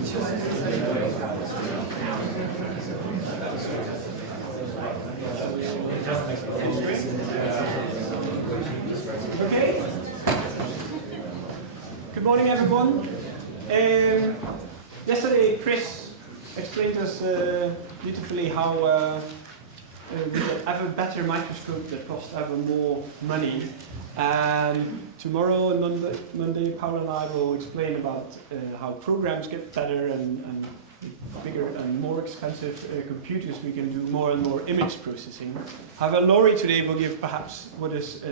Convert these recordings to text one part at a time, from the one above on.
Okay. Good morning, everyone. Yesterday, Chris explained us beautifully how we could have a better microscope that costs ever more money. And tomorrow, Monday, Paul and I will explain about how programs get better and bigger and more expensive computers, we can do more and more image processing. However, Laurie today will give perhaps what is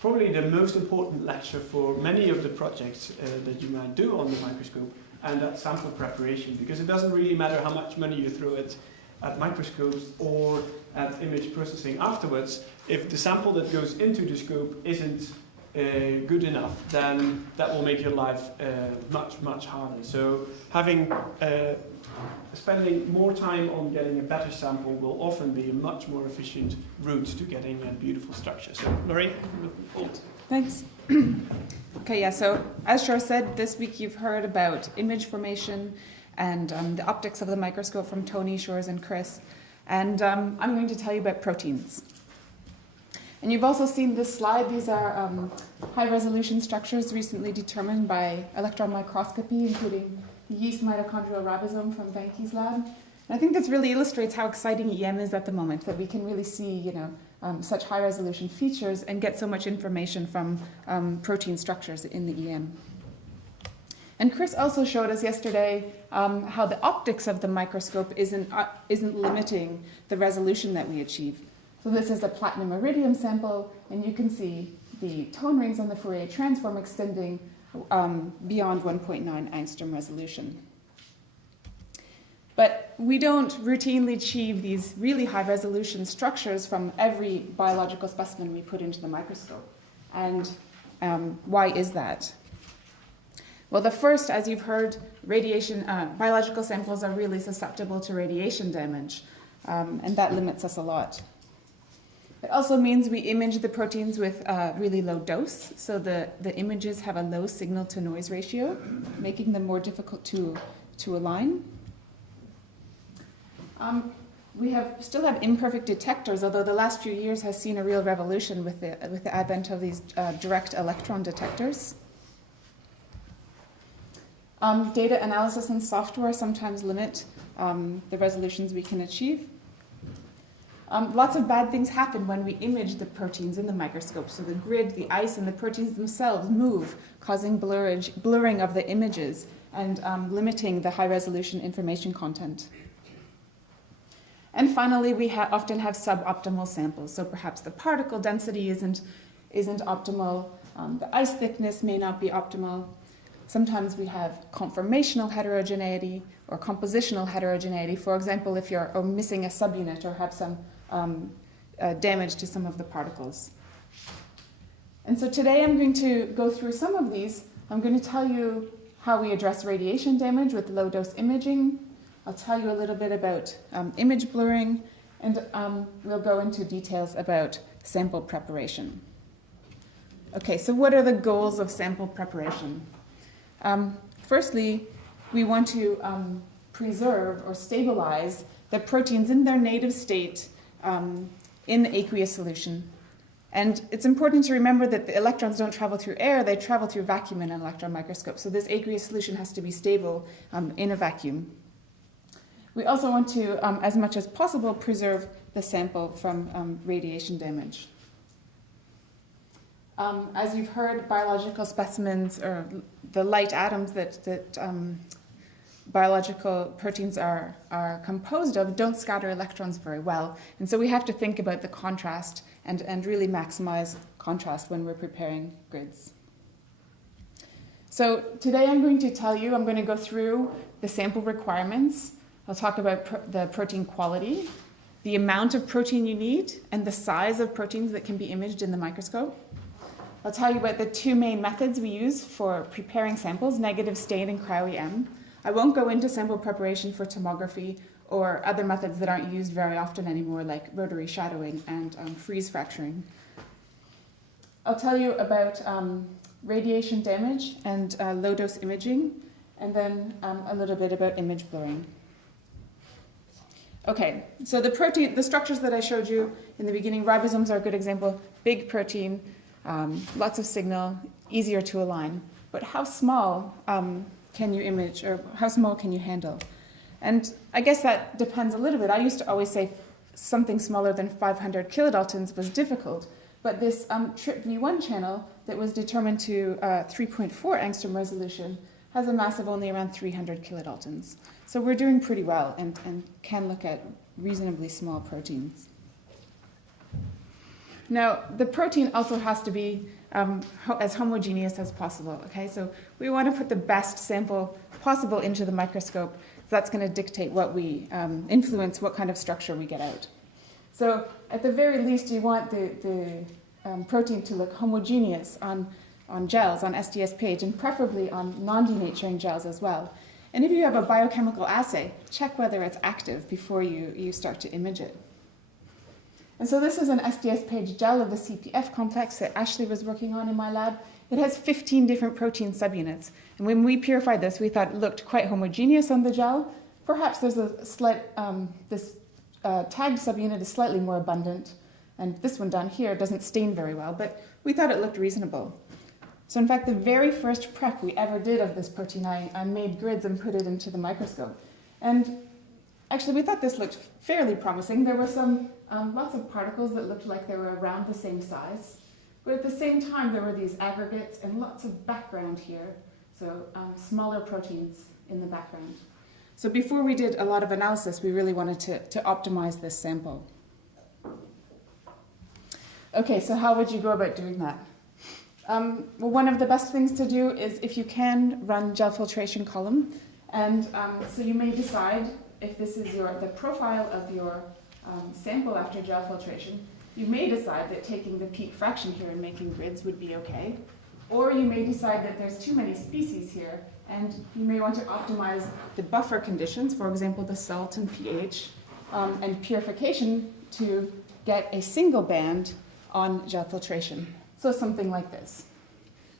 probably the most important lecture for many of the projects that you might do on the microscope, and that's sample preparation, because it doesn't really matter how much money you throw at microscopes or at image processing afterwards. If the sample that goes into the scope isn't good enough, then that will make your life much harder. So spending more time on getting a better sample will often be a much more efficient route to getting a beautiful structure. So, Laurie, thanks. Okay, yeah, so as Shar said, this week you've heard about image formation and the optics of the microscope from Tony, Shores, and Chris. And I'm going to tell you about proteins. And you've also seen this slide. These are high-resolution structures recently determined by electron microscopy, including the yeast mitochondrial ribosome from Venke's lab. And I think this really illustrates how exciting EM is at the moment, that we can really see, such high-resolution features and get so much information from protein structures in the EM. And Chris also showed us yesterday how the optics of the microscope isn't limiting the resolution that we achieve. So this is a platinum iridium sample, and you can see the tone rings on the Fourier transform extending beyond 1.9 angstrom resolution. But we don't routinely achieve these really high resolution structures from every biological specimen we put into the microscope. And why is that? Well, the first, as you've heard, biological samples are really susceptible to radiation damage, and that limits us a lot. It also means we image the proteins with a really low dose, so the images have a low signal-to-noise ratio, making them more difficult to align. We still have imperfect detectors, although the last few years has seen a real revolution with the advent of these direct electron detectors. Data analysis and software sometimes limit the resolutions we can achieve. Lots of bad things happen when we image the proteins in the microscope. So the grid, the ice, and the proteins themselves move, causing blurring of the images and limiting the high-resolution information content. And finally, we often have suboptimal samples. So perhaps the particle density isn't optimal. The ice thickness may not be optimal. Sometimes we have conformational heterogeneity or compositional heterogeneity. For example, if you're missing a subunit or have some damage to some of the particles. And so today I'm going to go through some of these. I'm going to tell you how we address radiation damage with low-dose imaging. I'll tell you a little bit about image blurring, and we'll go into details about sample preparation. Okay, so what are the goals of sample preparation? Firstly, we want to preserve or stabilize the proteins in their native state in the aqueous solution. And it's important to remember that the electrons don't travel through air, they travel through vacuum in an electron microscope. So this aqueous solution has to be stable in a vacuum. We also want to, as much as possible, preserve the sample from radiation damage. As you've heard, biological specimens, or the light atoms that biological proteins are composed of, don't scatter electrons very well. And so we have to think about the contrast and really maximize contrast when we're preparing grids. So today I'm going to go through the sample requirements. I'll talk about the protein quality, the amount of protein you need, and the size of proteins that can be imaged in the microscope. I'll tell you about the two main methods we use for preparing samples, negative stain and cryo-EM. I won't go into sample preparation for tomography or other methods that aren't used very often anymore, like rotary shadowing and freeze fracturing. I'll tell you about radiation damage and low-dose imaging, and then a little bit about image blurring. Okay, so the structures that I showed you in the beginning, ribosomes are a good example. Big protein, lots of signal, easier to align. But how small can you image, or how small can you handle? And I guess that depends a little bit. I used to always say something smaller than 500 kilodaltons was difficult. But this TRPV1 channel that was determined to 3.4 angstrom resolution has a mass of only around 300 kilodaltons. So we're doing pretty well and can look at reasonably small proteins. Now, the protein also has to be as homogeneous as possible, okay? So we want to put the best sample possible into the microscope. So that's going to dictate what we influence, what kind of structure we get out. So at the very least, you want the protein to look homogeneous on gels, on SDSPH, and preferably on non-denaturing gels as well. And if you have a biochemical assay, check whether it's active before you start to image it. And so this is an SDSPH gel of the CPF complex that Ashley was working on in my lab. It has 15 different protein subunits. And when we purified this, we thought it looked quite homogeneous on the gel. Perhaps there's a slight, this tagged subunit is slightly more abundant. And this one down here doesn't stain very well, but we thought it looked reasonable. So in fact, the very first prep we ever did of this protein, I made grids and put it into the microscope. And actually, we thought this looked fairly promising. There were some lots of particles that looked like they were around the same size. But at the same time, there were these aggregates and lots of background here. So smaller proteins in the background. So before we did a lot of analysis, we really wanted to optimize this sample. Okay, so how would you go about doing that? Well, one of the best things to do is, if you can, run gel filtration column. And so you may decide if this is the profile of your sample after gel filtration. You may decide that taking the peak fraction here and making grids would be okay. Or you may decide that there's too many species here, and you may want to optimize the buffer conditions, for example, the salt and pH, and purification to get a single band on gel filtration. So something like this.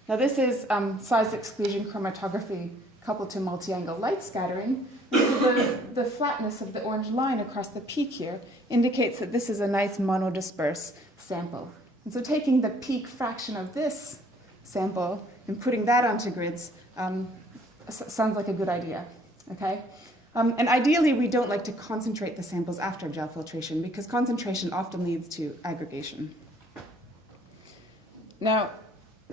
Now this is size exclusion chromatography coupled to multi-angle light scattering. So the flatness of the orange line across the peak here indicates that this is a nice monodisperse sample. And so taking the peak fraction of this sample and putting that onto grids sounds like a good idea, okay? And ideally, we don't like to concentrate the samples after gel filtration because concentration often leads to aggregation. Now,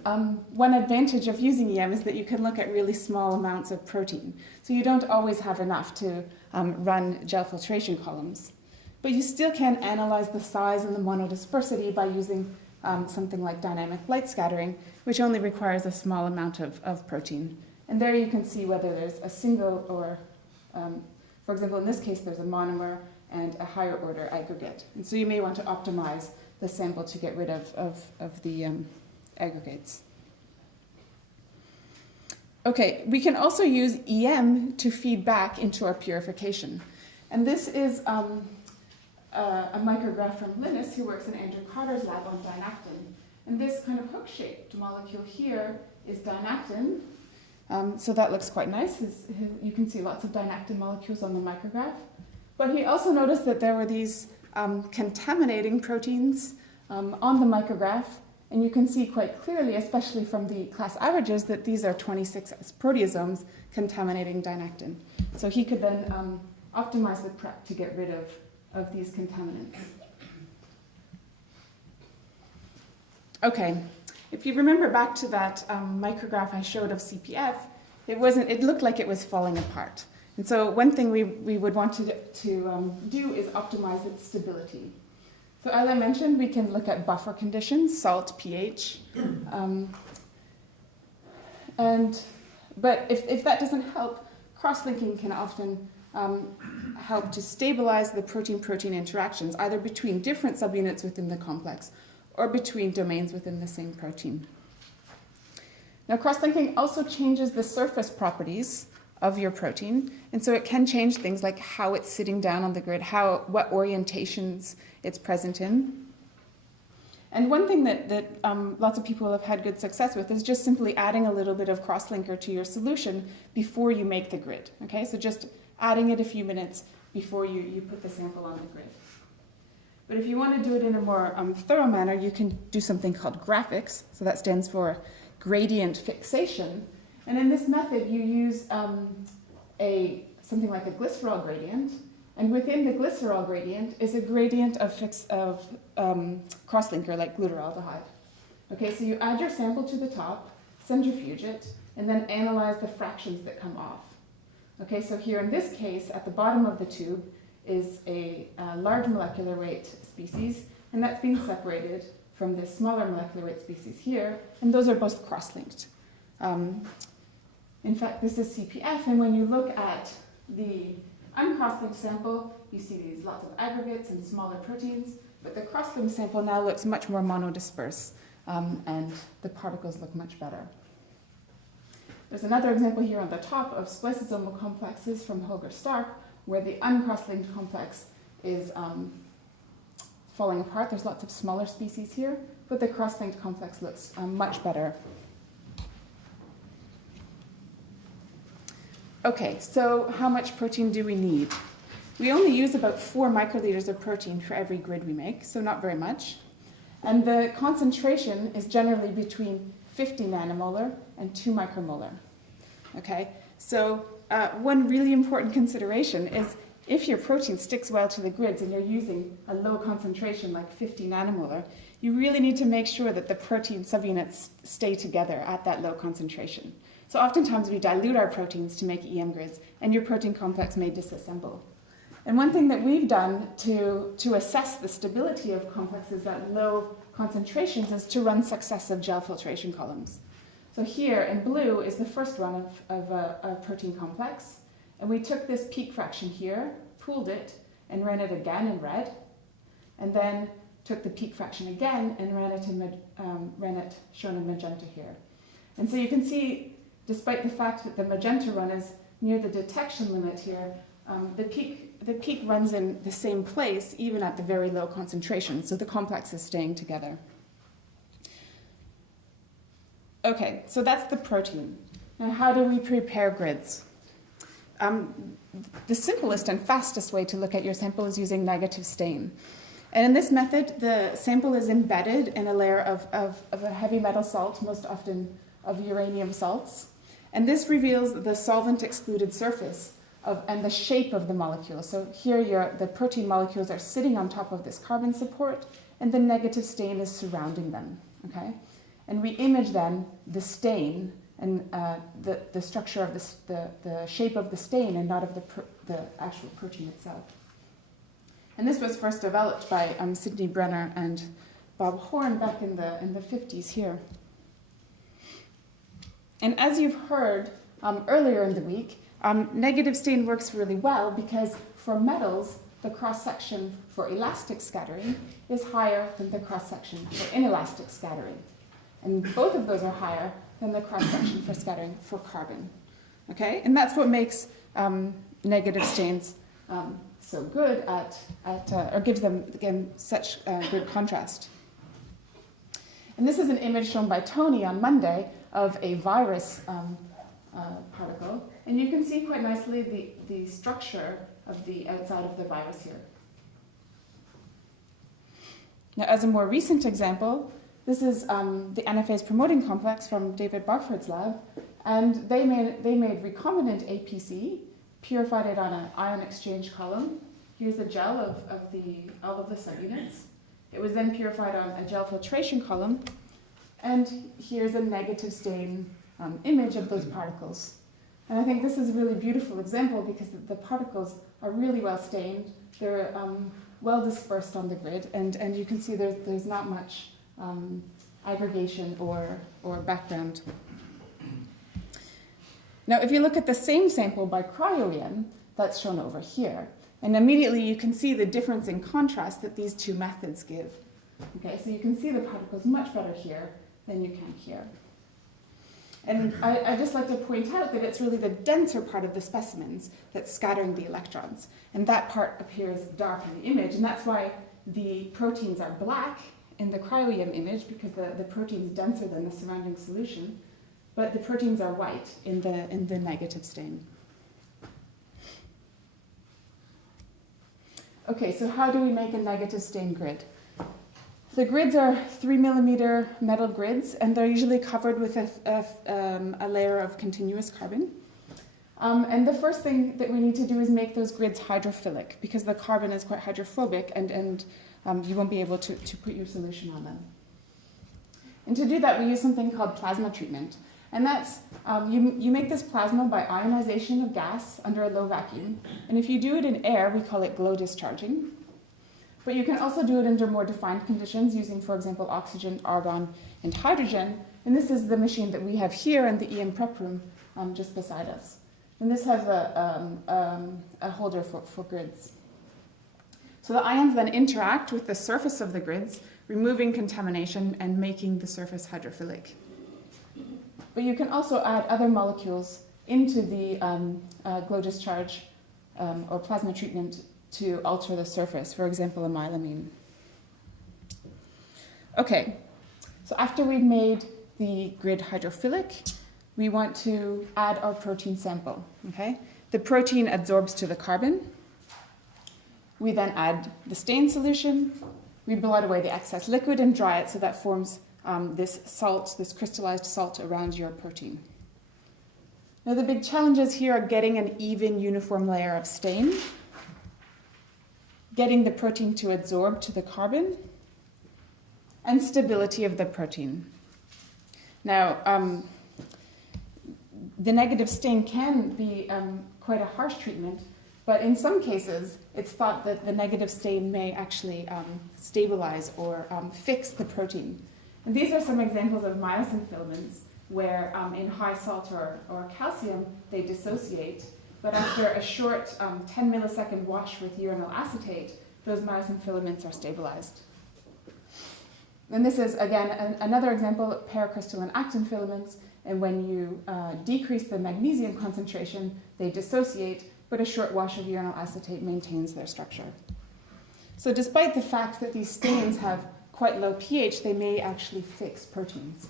one advantage of using EM is that you can look at really small amounts of protein. So you don't always have enough to run gel filtration columns. But you still can analyze the size and the monodispersity by using something like dynamic light scattering, which only requires a small amount of protein. And there you can see whether there's a single or, for example, in this case, there's a monomer and a higher order aggregate. And so you may want to optimize the sample to get rid of the aggregates. Okay, we can also use EM to feed back into our purification. And this is a micrograph from Linus, who works in Andrew Carter's lab on dynactin. And this kind of hook-shaped molecule here is dynactin. So that looks quite nice. You can see lots of dynactin molecules on the micrograph. But he also noticed that there were these contaminating proteins on the micrograph. And you can see quite clearly, especially from the class averages, that these are 26S proteasomes contaminating dynactin. So he could then optimize the prep to get rid of these contaminants. Okay, if you remember back to that micrograph I showed of CPF, it looked like it was falling apart. And so one thing we would want to do is optimize its stability. So as I mentioned, we can look at buffer conditions, salt, pH. But if that doesn't help, cross-linking can often help to stabilize the protein-protein interactions, either between different subunits within the complex or between domains within the same protein. Now, cross-linking also changes the surface properties of your protein, and so it can change things like how it's sitting down on the grid, what orientations it's present in. And one thing that lots of people have had good success with is just simply adding a little bit of cross-linker to your solution before you make the grid. Okay, so just adding it a few minutes before you put the sample on the grid. But if you want to do it in a more thorough manner, you can do something called graphics. So that stands for gradient fixation. And in this method, you use something like a glycerol gradient. And within the glycerol gradient is a gradient of crosslinker, like glutaraldehyde. Okay, so you add your sample to the top, centrifuge it, and then analyze the fractions that come off. Okay, so here in this case, at the bottom of the tube is a large molecular weight species, and that's being separated from this smaller molecular weight species here, and those are both cross-linked. In fact, this is CPF, and when you look at the uncross-linked sample, you see these lots of aggregates and smaller proteins, but the cross-linked sample now looks much more monodisperse, and the particles look much better. There's another example here on the top of spliceosomal complexes from Holger Stark, where the uncross-linked complex is falling apart. There's lots of smaller species here, but the cross-linked complex looks much better. Okay, so how much protein do we need? We only use about 4 microliters of protein for every grid we make, so not very much. And the concentration is generally between 50 nanomolar and 2 micromolar. Okay, so one really important consideration is if your protein sticks well to the grids and you're using a low concentration like 50 nanomolar, you really need to make sure that the protein subunits stay together at that low concentration. So oftentimes we dilute our proteins to make EM grids, and your protein complex may disassemble. And one thing that we've done to assess the stability of complexes at low concentrations is to run successive gel filtration columns. So here in blue is the first run of a protein complex, and we took this peak fraction here, pooled it, and ran it again in red, and then took the peak fraction again and ran it shown in magenta here. And so you can see, despite the fact that the magenta run is near the detection limit here, the peak runs in the same place even at the very low concentration, so the complex is staying together. Okay, so that's the protein. Now how do we prepare grids? The simplest and fastest way to look at your sample is using negative stain. And in this method, the sample is embedded in a layer of a heavy metal salt, most often of uranium salts. And this reveals the solvent excluded surface and the shape of the molecule. So here the protein molecules are sitting on top of this carbon support, and the negative stain is surrounding them. Okay? And we image then the stain and the structure of the shape of the stain and not of the actual protein itself. And this was first developed by Sidney Brenner and Bob Horn back in the 50s here. And as you've heard earlier in the week, negative stain works really well because for metals, the cross-section for elastic scattering is higher than the cross-section for inelastic scattering. And both of those are higher than the cross-section for scattering for carbon. Okay? And that's what makes negative stains so good or gives them, again, such good contrast. And this is an image shown by Tony on Monday of a virus particle. And you can see quite nicely the structure of the outside of the virus here. Now, as a more recent example, this is the anaphase promoting complex from David Barford's lab. And they made recombinant APC, purified it on an ion exchange column. Here's a gel of all of the subunits. It was then purified on a gel filtration column. And here's a negative stain image of those particles. And I think this is a really beautiful example because the particles are really well stained. They're well dispersed on the grid, and you can see there's not much aggregation or background. Now, if you look at the same sample by cryo-EM, that's shown over here. And immediately you can see the difference in contrast that these two methods give. Okay, so you can see the particles much better here than you can here. And I'd just like to point out that it's really the denser part of the specimens that's scattering the electrons. And that part appears dark in the image, and that's why the proteins are black in the cryo-EM image because the protein's denser than the surrounding solution, but the proteins are white in the negative stain. Okay, so how do we make a negative stain grid? The grids are 3 millimeter metal grids, and they're usually covered with a layer of continuous carbon. And the first thing that we need to do is make those grids hydrophilic, because the carbon is quite hydrophobic, and you won't be able to put your solution on them. And to do that, we use something called plasma treatment. And that's, you make this plasma by ionization of gas under a low vacuum. And if you do it in air, we call it glow discharging. But you can also do it under more defined conditions using, for example, oxygen, argon, and hydrogen. And this is the machine that we have here in the EM prep room just beside us. And this has a holder for grids. So the ions then interact with the surface of the grids, removing contamination and making the surface hydrophilic. But you can also add other molecules into the glow discharge or plasma treatment to alter the surface, for example, a myelamine. Okay, so after we've made the grid hydrophilic, we want to add our protein sample. Okay? The protein adsorbs to the carbon. We then add the stain solution. We blot away the excess liquid and dry it so that forms this salt, this crystallized salt around your protein. Now the big challenges here are getting an even, uniform layer of stain, getting the protein to adsorb to the carbon, and stability of the protein. Now, the negative stain can be quite a harsh treatment, but in some cases, it's thought that the negative stain may actually stabilize or fix the protein. And these are some examples of myosin filaments where in high salt or calcium, they dissociate. But after a short 10 millisecond wash with uranyl acetate, those myosin filaments are stabilized. And this is, again, another example of paracrystalline actin filaments. And when you decrease the magnesium concentration, they dissociate, but a short wash of uranyl acetate maintains their structure. So despite the fact that these stains have quite low pH, they may actually fix proteins.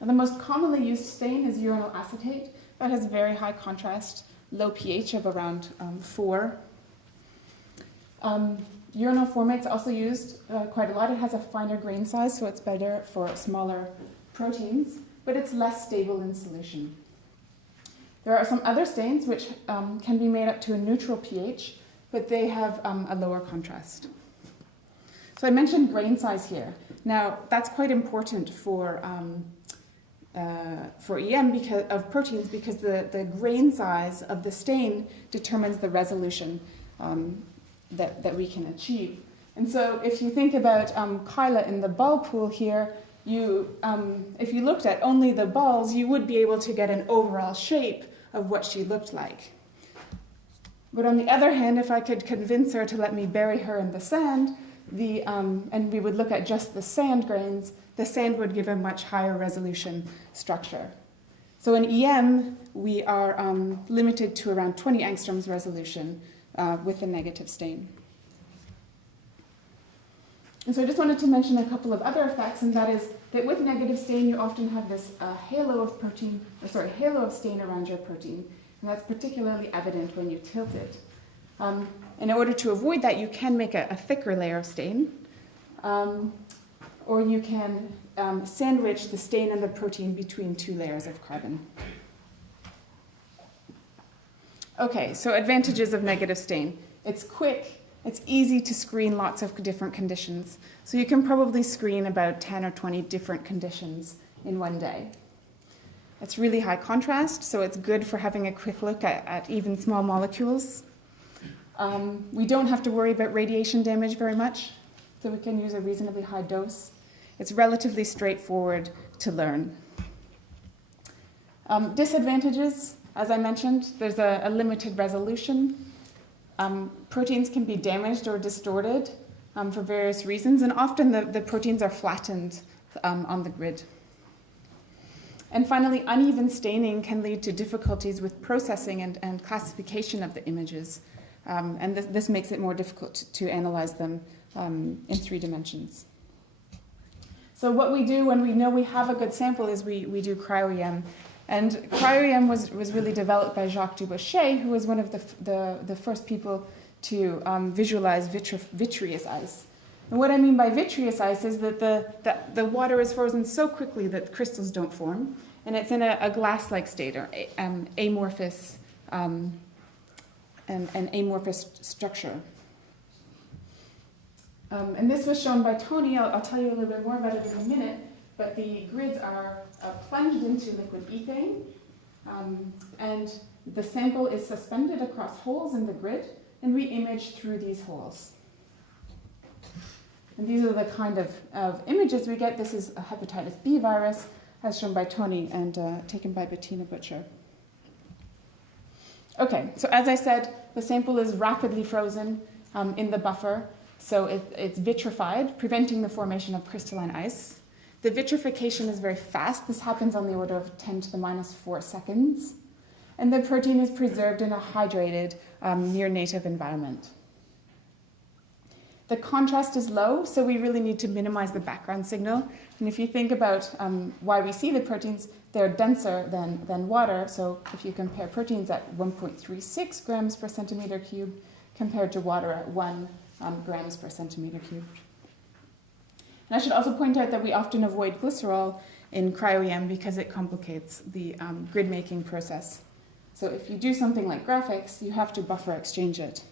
Now, the most commonly used stain is uranyl acetate. That has very high contrast, low pH of around 4. Uranyl formate's also used quite a lot. It has a finer grain size, so it's better for smaller proteins, but it's less stable in solution. There are some other stains which can be made up to a neutral pH, but they have a lower contrast. So I mentioned grain size here. Now, that's quite important for EM because of proteins, because the grain size of the stain determines the resolution that we can achieve. And so if you think about Kyla in the ball pool here, if you looked at only the balls, you would be able to get an overall shape of what she looked like. But on the other hand, if I could convince her to let me bury her in the sand, and we would look at just the sand grains, the sand would give a much higher resolution structure. So in EM, we are limited to around 20 angstroms resolution with a negative stain. And so I just wanted to mention a couple of other effects, and that is that with negative stain, you often have this halo of stain around your protein, and that's particularly evident when you tilt it. In order to avoid that, you can make a thicker layer of stain, or you can sandwich the stain and the protein between 2 layers of carbon. Okay, so advantages of negative stain. It's quick. It's easy to screen lots of different conditions. So you can probably screen about 10 or 20 different conditions in one day. It's really high contrast, so it's good for having a quick look at even small molecules. We don't have to worry about radiation damage very much, so we can use a reasonably high dose. It's relatively straightforward to learn. Disadvantages, as I mentioned, there's a limited resolution. Proteins can be damaged or distorted for various reasons, and often the proteins are flattened on the grid. And finally, uneven staining can lead to difficulties with processing and classification of the images, and this makes it more difficult to analyze them in 3 dimensions. So what we do when we know we have a good sample is we do cryo-EM. And cryo-EM was really developed by Jacques Dubochet, who was one of the first people to visualize vitreous ice. And what I mean by vitreous ice is that the water is frozen so quickly that crystals don't form, and it's in a glass-like state, or amorphous, an amorphous structure. And this was shown by Tony. I'll tell you a little bit more about it in a minute, but the grids are plunged into liquid ethane, and the sample is suspended across holes in the grid, and we image through these holes. And these are the kind of images we get. This is a hepatitis B virus, as shown by Tony and taken by Bettina Butcher. Okay, so as I said, the sample is rapidly frozen in the buffer, so it's vitrified, preventing the formation of crystalline ice. The vitrification is very fast. This happens on the order of 10 to the minus 4 seconds. And the protein is preserved in a hydrated, near-native environment. The contrast is low, so we really need to minimize the background signal. And if you think about why we see the proteins, they're denser than water. So if you compare proteins at 1.36 grams per centimeter cubed compared to water at 1 grams per centimeter cubed. And I should also point out that we often avoid glycerol in cryo-EM because it complicates the grid making process. So if you do something like graphics, you have to buffer exchange it.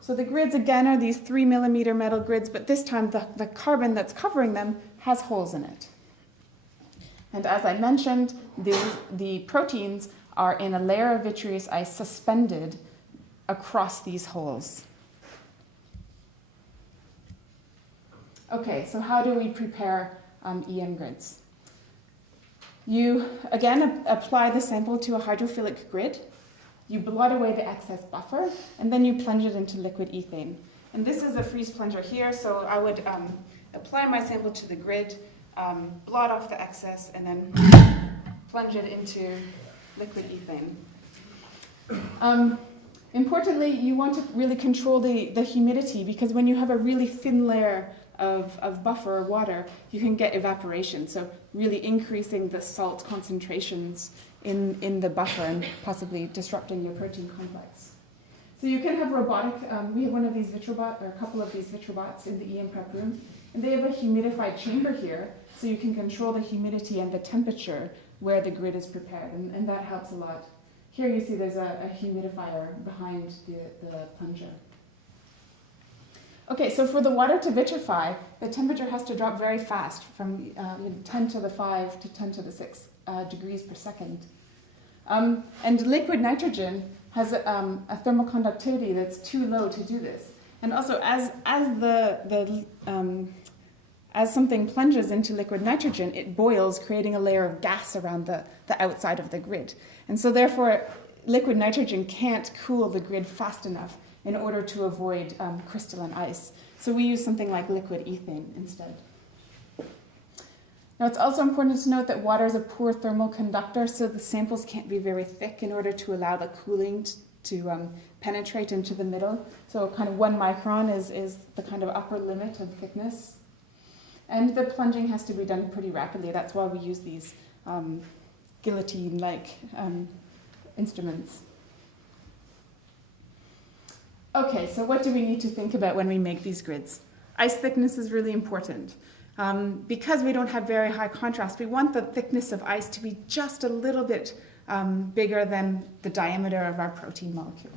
So the grids, again, are these 3 millimeter metal grids, but this time the carbon that's covering them has holes in it. And as I mentioned, the proteins are in a layer of vitreous ice suspended across these holes. Okay, so how do we prepare EM grids? You, again, apply the sample to a hydrophilic grid. You blot away the excess buffer, and then you plunge it into liquid ethane. And this is a freeze plunger here, so I would apply my sample to the grid, blot off the excess, and then plunge it into liquid ethane. Importantly, you want to really control the humidity, because when you have a really thin layer of buffer or water, you can get evaporation, so really increasing the salt concentrations in the buffer and possibly disrupting your protein complex. So you can have robotic, we have one of these Vitrobot, or a couple of these Vitrobots in the EM prep room, and they have a humidified chamber here, so you can control the humidity and the temperature where the grid is prepared, and that helps a lot. Here you see there's a humidifier behind the plunger. Okay, so for the water to vitrify, the temperature has to drop very fast, from 10 to the 5 to 10 to the 6 degrees per second. And liquid nitrogen has a thermal conductivity that's too low to do this. And also, as something plunges into liquid nitrogen, it boils, creating a layer of gas around the outside of the grid. And so therefore, liquid nitrogen can't cool the grid fast enough in order to avoid crystalline ice. So we use something like liquid ethane instead. Now it's also important to note that water is a poor thermal conductor, so the samples can't be very thick in order to allow the cooling to penetrate into the middle. So kind of 1 micron is the kind of upper limit of thickness. And the plunging has to be done pretty rapidly. That's why we use these guillotine-like instruments. Okay, so what do we need to think about when we make these grids? Ice thickness is really important. Because we don't have very high contrast, we want the thickness of ice to be just a little bit bigger than the diameter of our protein molecule.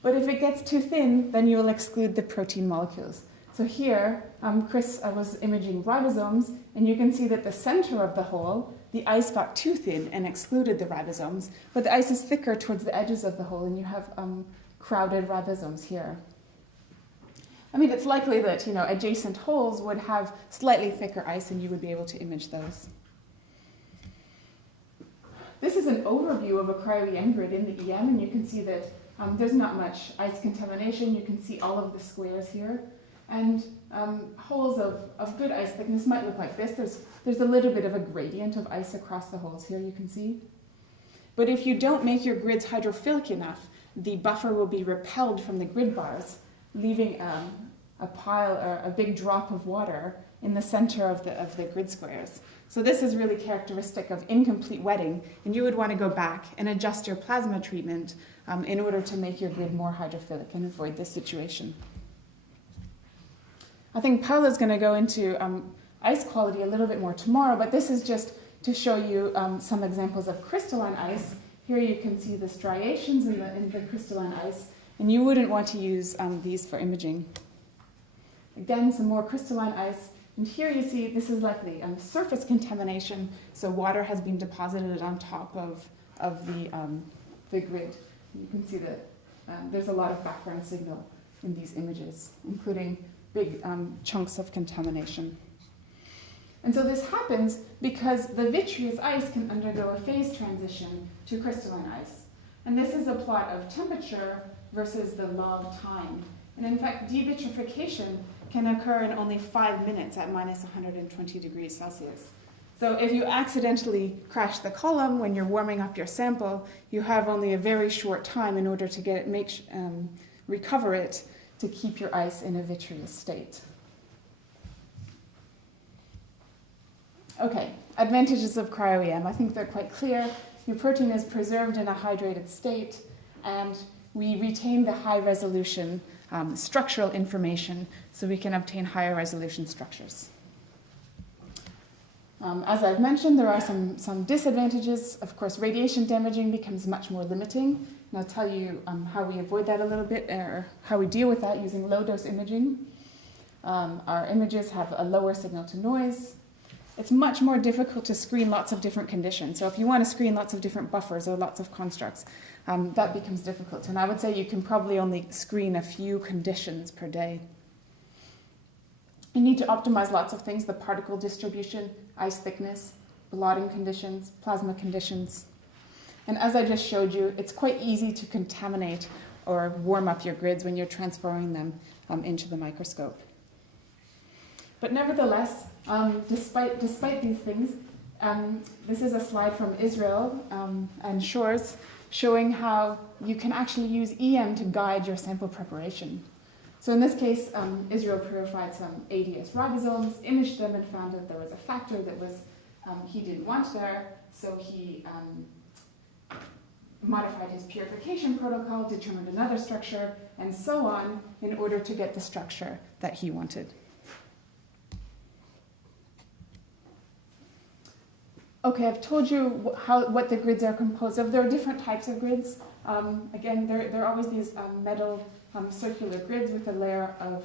But if it gets too thin, then you will exclude the protein molecules. So here, Chris was imaging ribosomes, and you can see that the center of the hole, the ice got too thin and excluded the ribosomes, but the ice is thicker towards the edges of the hole, and you have crowded ribosomes here. I mean, it's likely that adjacent holes would have slightly thicker ice, and you would be able to image those. This is an overview of a cryo-EM grid in the EM, and you can see that there's not much ice contamination. You can see all of the squares here. And holes of good ice thickness might look like this. There's a little bit of a gradient of ice across the holes here, you can see. But if you don't make your grids hydrophilic enough, the buffer will be repelled from the grid bars, leaving a pile or a big drop of water in the center of the grid squares. So this is really characteristic of incomplete wetting, and you would want to go back and adjust your plasma treatment in order to make your grid more hydrophilic and avoid this situation. I think Paula's going to go into ice quality a little bit more tomorrow, but this is just to show you some examples of crystalline ice. Here you can see the striations in the crystalline ice, and you wouldn't want to use these for imaging. Again, some more crystalline ice. And here you see this is likely surface contamination, so water has been deposited on top of the grid. You can see that there's a lot of background signal in these images, including big chunks of contamination. And so this happens because the vitreous ice can undergo a phase transition to crystalline ice. And this is a plot of temperature versus the log time. And in fact, devitrification can occur in only 5 minutes at minus 120 degrees Celsius. So if you accidentally crash the column when you're warming up your sample, you have only a very short time in order to get it, recover it to keep your ice in a vitreous state. Okay, advantages of cryo-EM. I think they're quite clear. Your protein is preserved in a hydrated state, and we retain the high resolution structural information so we can obtain higher resolution structures. As I've mentioned, there are some disadvantages. Of course, radiation damaging becomes much more limiting. And I'll tell you how we avoid that a little bit, or how we deal with that using low-dose imaging. Our images have a lower signal to noise. It's much more difficult to screen lots of different conditions. So if you want to screen lots of different buffers or lots of constructs, that becomes difficult. And I would say you can probably only screen a few conditions per day. You need to optimize lots of things: the particle distribution, ice thickness, blotting conditions, plasma conditions. And as I just showed you, it's quite easy to contaminate or warm up your grids when you're transferring them into the microscope. But nevertheless, despite these things, this is a slide from Israel and Shores showing how you can actually use EM to guide your sample preparation. So in this case, Israel purified some ADS ribosomes, imaged them, and found that there was a factor that he didn't want there, so he modified his purification protocol, determined another structure, and so on, in order to get the structure that he wanted. Okay, I've told you what the grids are composed of. There are different types of grids. Again, there are always these metal circular grids with a layer of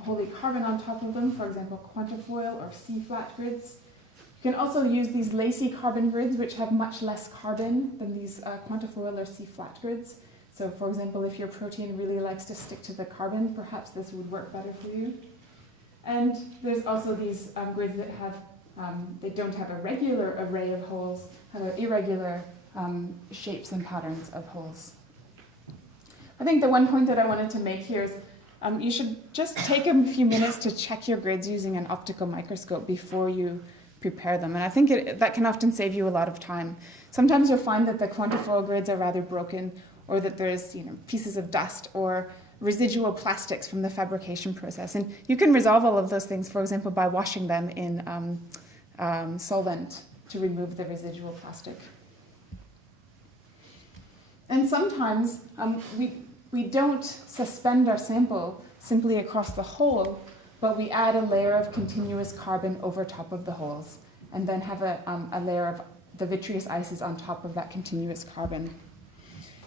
holy carbon on top of them, for example, quantifoil or C-flat grids. You can also use these lacy carbon grids, which have much less carbon than these quantifoil or C-flat grids. So, for example, if your protein really likes to stick to the carbon, perhaps this would work better for you. And there's also these grids that have they don't have a regular array of holes, have irregular shapes and patterns of holes. I think the one point that I wanted to make here is you should just take a few minutes to check your grids using an optical microscope before you prepare them. And I think that can often save you a lot of time. Sometimes you'll find that the quantifoil grids are rather broken, or that there's pieces of dust or residual plastics from the fabrication process. And you can resolve all of those things, for example, by washing them in solvent to remove the residual plastic. And sometimes we don't suspend our sample simply across the hole, but we add a layer of continuous carbon over top of the holes, and then have a layer of the vitreous ices on top of that continuous carbon.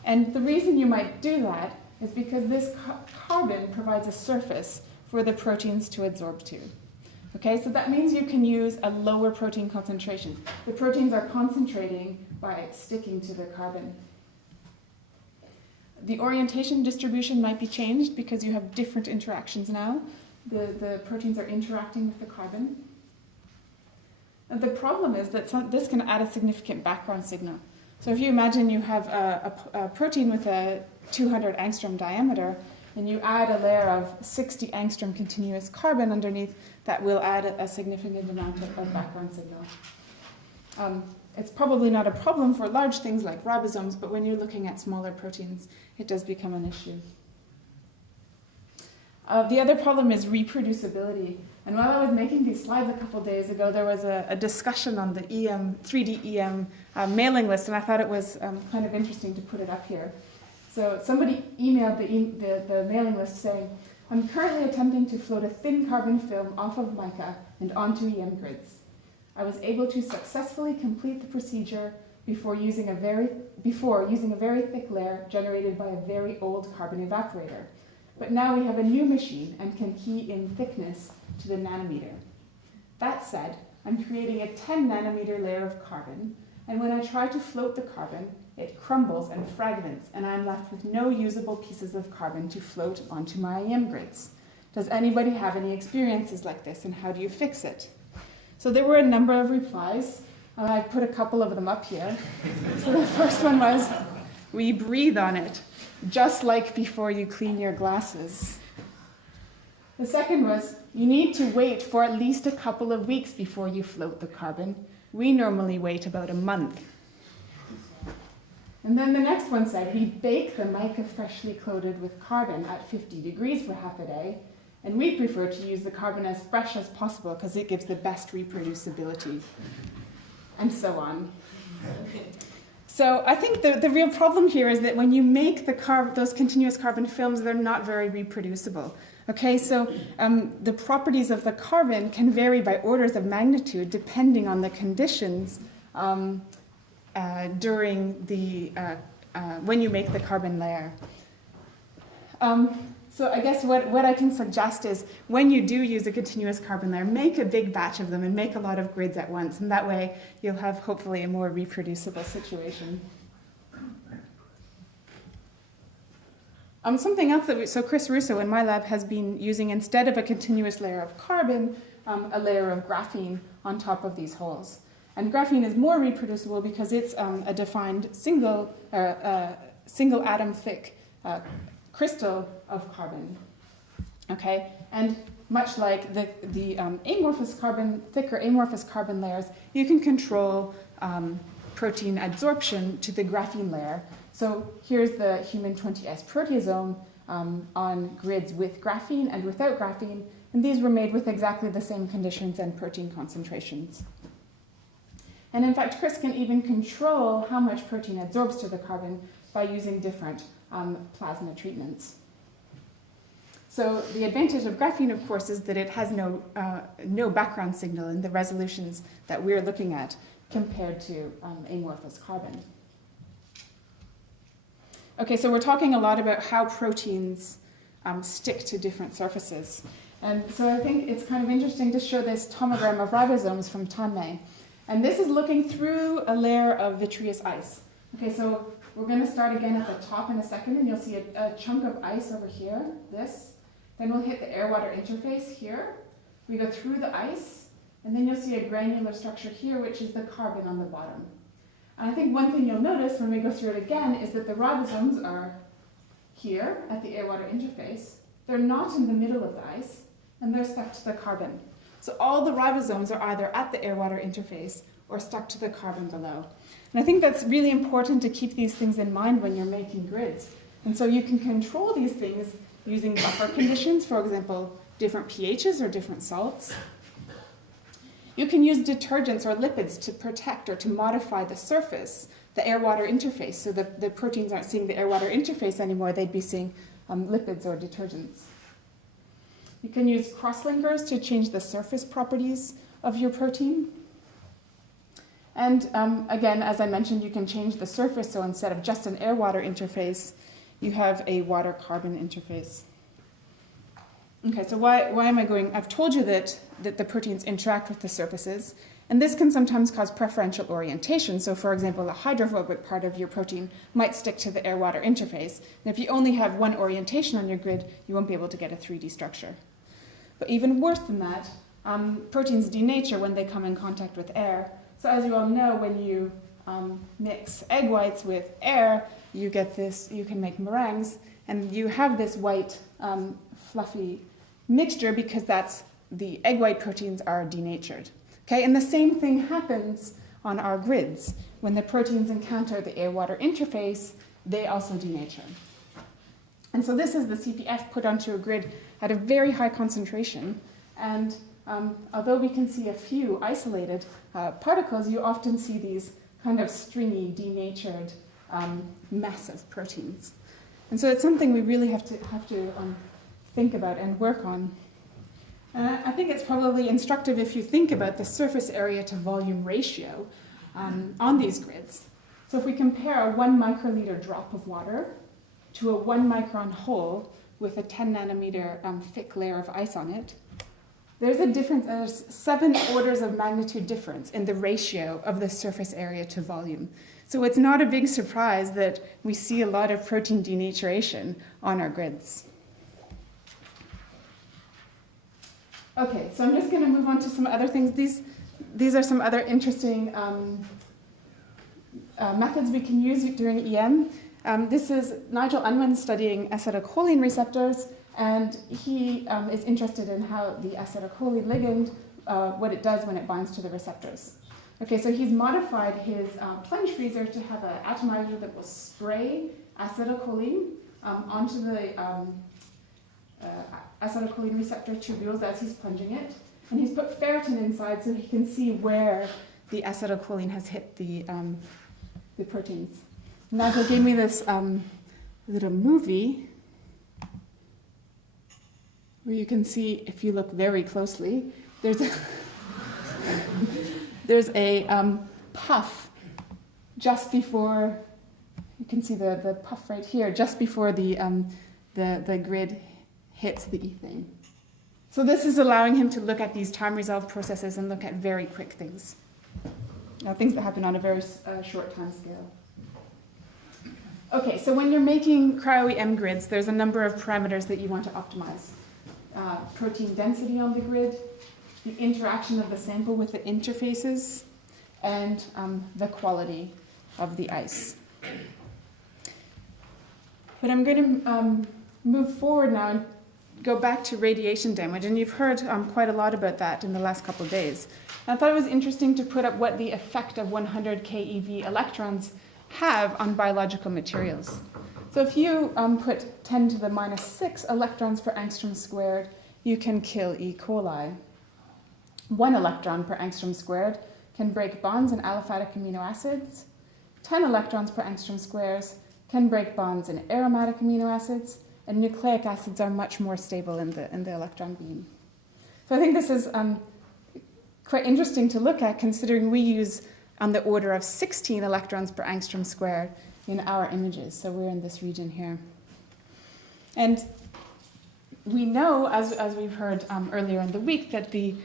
And the reason you might do that is because this carbon provides a surface for the proteins to adsorb to. Okay, so that means you can use a lower protein concentration. The proteins are concentrating by sticking to the carbon. The orientation distribution might be changed because you have different interactions now. The proteins are interacting with the carbon. And the problem is that this can add a significant background signal. So if you imagine you have a protein with a 200 angstrom diameter, and you add a layer of 60 angstrom continuous carbon underneath, that will add a significant amount of background signal. It's probably not a problem for large things like ribosomes, but when you're looking at smaller proteins, it does become an issue. The other problem is reproducibility. And while I was making these slides a couple days ago, there was a discussion on the 3D EM mailing list, and I thought it was kind of interesting to put it up here. So somebody emailed the mailing list saying, I'm currently attempting to float a thin carbon film off of mica and onto EM grids. I was able to successfully complete the procedure before using a very thick layer generated by a very old carbon evaporator. But now we have a new machine and can key in thickness to the nanometer. That said, I'm creating a 10 nanometer layer of carbon, and when I try to float the carbon, it crumbles and fragments, and I'm left with no usable pieces of carbon to float onto my EM grids. Does anybody have any experiences like this, and how do you fix it? So there were a number of replies. I put a couple of them up here. So the first one was, we breathe on it, just like before you clean your glasses. The second was, you need to wait for at least a couple of weeks before you float the carbon. We normally wait about a month. And then the next one said, we bake the mica freshly coated with carbon at 50 degrees for half a day, and we prefer to use the carbon as fresh as possible because it gives the best reproducibility, and so on. So I think the real problem here is that when you make those continuous carbon films, they're not very reproducible. Okay, so the properties of the carbon can vary by orders of magnitude depending on the conditions during the when you make the carbon layer. So I guess what I can suggest is when you do use a continuous carbon layer, make a big batch of them and make a lot of grids at once, and that way you'll have hopefully a more reproducible situation. Something else so Chris Russo in my lab has been using, instead of a continuous layer of carbon, a layer of graphene on top of these holes. And graphene is more reproducible because it's a defined single atom thick crystal of carbon. Okay, and much like the thicker amorphous carbon layers, you can control protein absorption to the graphene layer. So here's the human 20S proteasome on grids with graphene and without graphene, and these were made with exactly the same conditions and protein concentrations. And in fact, Chris can even control how much protein absorbs to the carbon by using different plasma treatments. So the advantage of graphene, of course, is that it has no background signal in the resolutions that we're looking at compared to amorphous carbon. Okay, so we're talking a lot about how proteins stick to different surfaces. And so I think it's kind of interesting to show this tomogram of ribosomes from Tanmay. And this is looking through a layer of vitreous ice. Okay, so we're going to start again at the top in a second, and you'll see a chunk of ice over here, this. Then we'll hit the air-water interface here. We go through the ice, and then you'll see a granular structure here, which is the carbon on the bottom. And I think one thing you'll notice when we go through it again is that the ribosomes are here at the air-water interface. They're not in the middle of the ice, and they're stuck to the carbon. So all the ribosomes are either at the air-water interface or stuck to the carbon below. And I think that's really important to keep these things in mind when you're making grids. And so you can control these things using buffer conditions, for example, different pHs or different salts. You can use detergents or lipids to protect or to modify the surface, the air-water interface, so that the proteins aren't seeing the air-water interface anymore, they'd be seeing lipids or detergents. You can use cross-linkers to change the surface properties of your protein. And again, as I mentioned, you can change the surface, so instead of just an air-water interface, you have a water-carbon interface. Okay, so why am I going? I've told you that the proteins interact with the surfaces, and this can sometimes cause preferential orientation. So for example, the hydrophobic part of your protein might stick to the air-water interface. And if you only have one orientation on your grid, you won't be able to get a 3D structure. But even worse than that, proteins denature when they come in contact with air. So as you all know, when you mix egg whites with air, you get this, you can make meringues, and you have this white fluffy mixture because the egg white proteins are denatured. Okay, and the same thing happens on our grids. When the proteins encounter the air-water interface, they also denature. And so this is the CPF put onto a grid at a very high concentration. And although we can see a few isolated particles, you often see these kind of stringy, denatured, massive proteins. And so it's something we really have to think about and work on. And I think it's probably instructive if you think about the surface area to volume ratio on these grids. So if we compare a 1 microliter drop of water to a 1 micron hole with a 10 nanometer thick layer of ice on it, there's a difference, there's 7 orders of magnitude difference in the ratio of the surface area to volume. So it's not a big surprise that we see a lot of protein denaturation on our grids. Okay, so I'm just going to move on to some other things. These are some other interesting methods we can use during EM. This is Nigel Unwin studying acetylcholine receptors, and he is interested in how the acetylcholine ligand, what it does when it binds to the receptors. Okay, so he's modified his plunge freezer to have an atomizer that will spray acetylcholine onto the acetylcholine receptor tubules as he's plunging it. And he's put ferritin inside so he can see where the acetylcholine has hit the proteins. Nigel gave me this little movie where you can see, if you look very closely, there's a puff just before, you can see the puff right here, just before the grid hits the ethane. So this is allowing him to look at these time-resolved processes and look at very quick things. Things that happen on a very short time scale. Okay, so when you're making cryo-EM grids, there's a number of parameters that you want to optimize. Protein density on the grid, the interaction of the sample with the interfaces, and the quality of the ice. But I'm going to move forward now and go back to radiation damage, and you've heard quite a lot about that in the last couple of days. I thought it was interesting to put up what the effect of 100 keV electrons have on biological materials. So if you put 10 to the minus 6 electrons per angstrom squared, you can kill E. coli. 1 electron per angstrom squared can break bonds in aliphatic amino acids. 10 electrons per angstrom squares can break bonds in aromatic amino acids, and nucleic acids are much more stable in the electron beam. So I think this is quite interesting to look at, considering we use on the order of 16 electrons per angstrom squared in our images. So we're in this region here. And we know, as we've heard earlier in the week, that the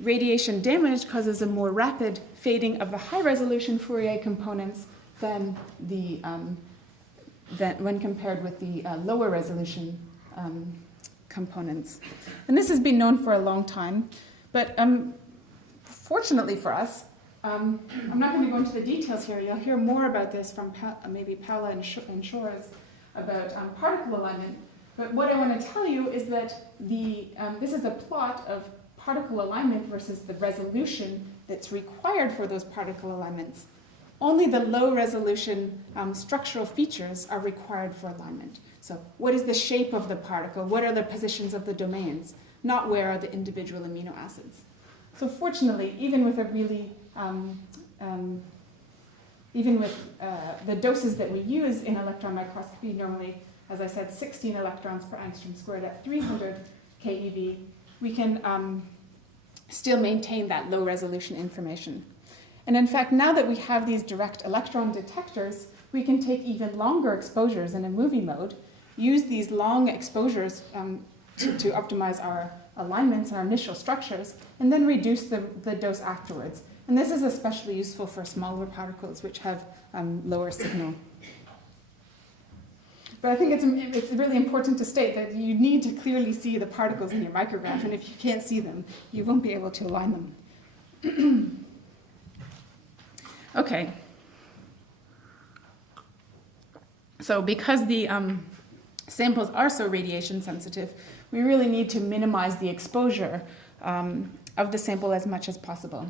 radiation damage causes a more rapid fading of the high-resolution Fourier components than when compared with the lower resolution components. And this has been known for a long time, but fortunately for us, I'm not going to go into the details here. You'll hear more about this from maybe Paula and Shores about particle alignment. But what I want to tell you is that this is a plot of particle alignment versus the resolution that's required for those particle alignments. Only the low resolution structural features are required for alignment. So what is the shape of the particle? What are the positions of the domains? Not where are the individual amino acids. So fortunately, even with a really even with the doses that we use in electron microscopy, normally, as I said, 16 electrons per angstrom squared at 300 keV, we can still maintain that low resolution information. And in fact, now that we have these direct electron detectors, we can take even longer exposures in a movie mode, use these long exposures to optimize our alignments and our initial structures, and then reduce the dose afterwards. And this is especially useful for smaller particles which have lower signal. But I think it's really important to state that you need to clearly see the particles in your micrograph, and if you can't see them, you won't be able to align them. Okay. So because the samples are so radiation sensitive, we really need to minimize the exposure of the sample as much as possible.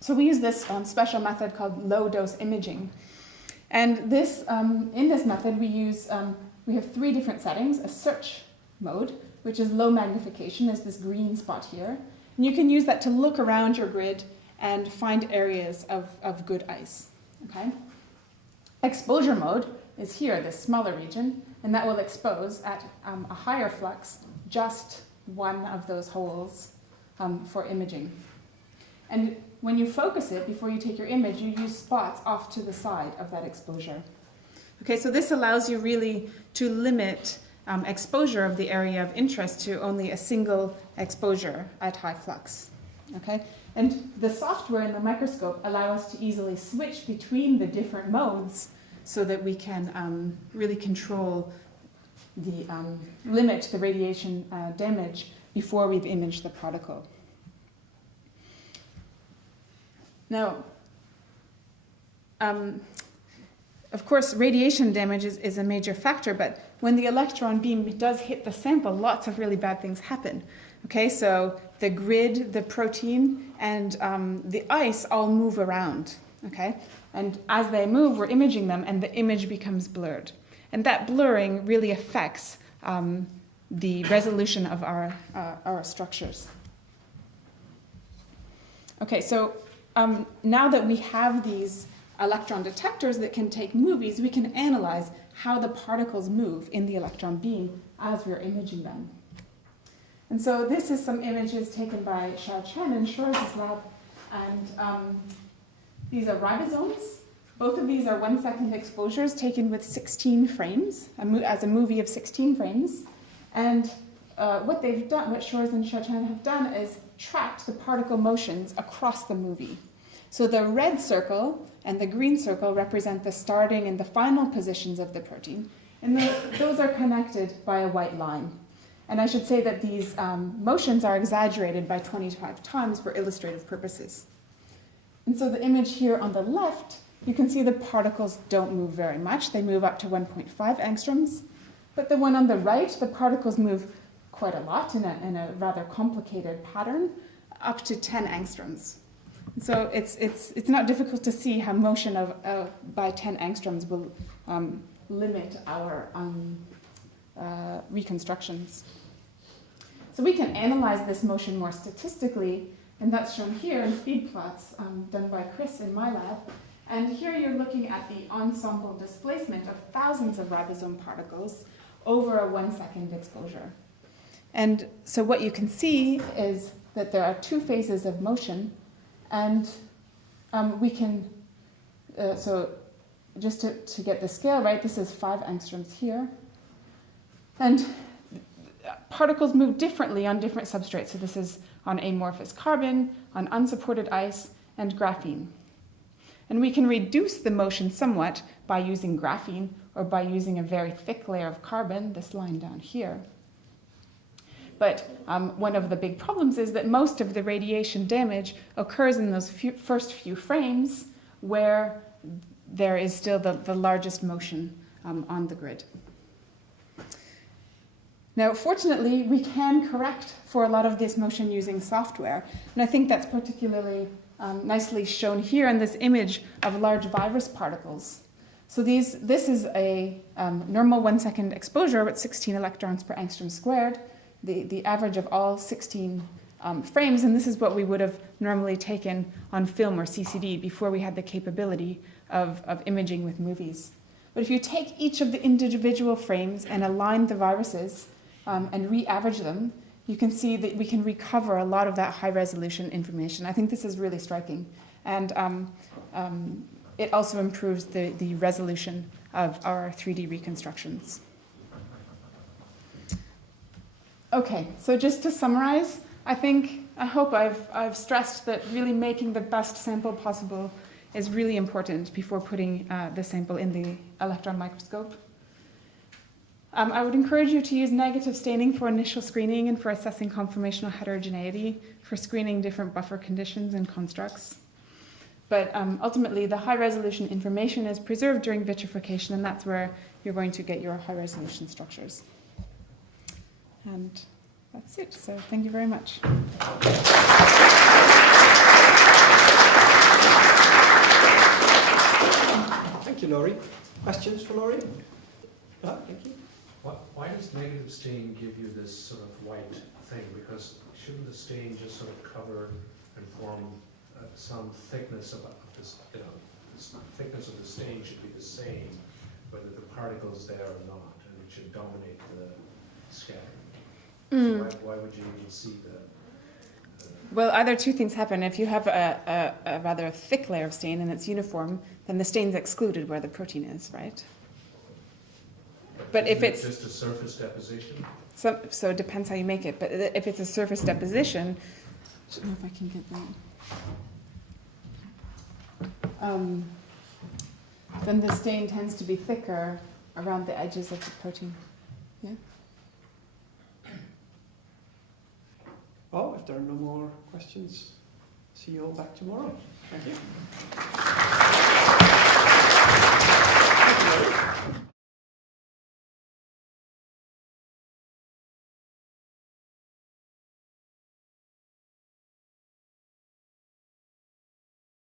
So we use this special method called low-dose imaging. And this, in this method, we have 3 different settings: a search mode, which is low magnification, is this green spot here. And you can use that to look around your grid and find areas of good ice. Okay? Exposure mode is here, this smaller region, and that will expose at a higher flux just one of those holes for imaging. And when you focus it, before you take your image, you use spots off to the side of that exposure. Okay, so this allows you really to limit exposure of the area of interest to only a single exposure at high flux. Okay, and the software in the microscope allow us to easily switch between the different modes so that we can really control the limit the radiation damage before we've imaged the particle. Now, of course, radiation damage is a major factor, but when the electron beam does hit the sample, lots of really bad things happen. Okay, so the grid, the protein, and the ice all move around. Okay, and as they move, we're imaging them, and the image becomes blurred. And that blurring really affects the resolution of our structures. Okay, so now that we have these electron detectors that can take movies, we can analyze how the particles move in the electron beam as we're imaging them. And so this is some images taken by Xiao Chen in Schwartz's lab, and these are ribosomes. Both of these are 1-second exposures taken with 16 frames, as a movie of 16 frames. And what they've done, what Schwartz and Xiao Chen have done, is tracked the particle motions across the movie. So the red circle and the green circle represent the starting and the final positions of the protein, and those are connected by a white line. And I should say that these motions are exaggerated by 25 times for illustrative purposes. And so the image here on the left, you can see the particles don't move very much. They move up to 1.5 angstroms. But the one on the right, the particles move quite a lot in a rather complicated pattern, up to 10 angstroms. So it's not difficult to see how motion by 10 angstroms will limit our reconstructions. So we can analyze this motion more statistically, and that's shown here in speed plots done by Chris in my lab. And here you're looking at the ensemble displacement of thousands of ribosome particles over a 1-second exposure. And so what you can see is that there are 2 phases of motion, and we can, so just to get the scale right, this is 5 angstroms here. And particles move differently on different substrates. So this is on amorphous carbon, on unsupported ice, and graphene. And we can reduce the motion somewhat by using graphene or by using a very thick layer of carbon, this line down here. But one of the big problems is that most of the radiation damage occurs in those first few frames where there is still the largest motion on the grid. Now, fortunately, we can correct for a lot of this motion using software. And I think that's particularly nicely shown here in this image of large virus particles. So this is a normal 1-second exposure with 16 electrons per angstrom squared, the average of all 16 frames, and this is what we would have normally taken on film or CCD before we had the capability of imaging with movies. But if you take each of the individual frames and align the viruses and re-average them, you can see that we can recover a lot of that high-resolution information. I think this is really striking. And it also improves the resolution of our 3D reconstructions. Okay, so just to summarize, I hope I've stressed that really making the best sample possible is really important before putting the sample in the electron microscope. I would encourage you to use negative staining for initial screening and for assessing conformational heterogeneity, for screening different buffer conditions and constructs. But ultimately, the high-resolution information is preserved during vitrification, and that's where you're going to get your high-resolution structures. And that's it. So thank you very much. Thank you. to Laurie. Questions for Laurie? Thank you. Why does negative stain give you this sort of white thing? Because shouldn't the stain just sort of cover and form some thickness of this, you know, the thickness of the stain should be the same, whether the particle's there or not, and it should dominate the scattering. So why would you even see the... Well, either two things happen. If you have a rather thick layer of stain and it's uniform, then the stain's excluded where the protein is, right? But if it's just a surface deposition? So it depends how you make it. But if it's a surface deposition, I don't know if I can get that. Then the stain tends to be thicker around the edges of the protein. Yeah. Well, if there are no more questions, see you all back tomorrow. Thank you.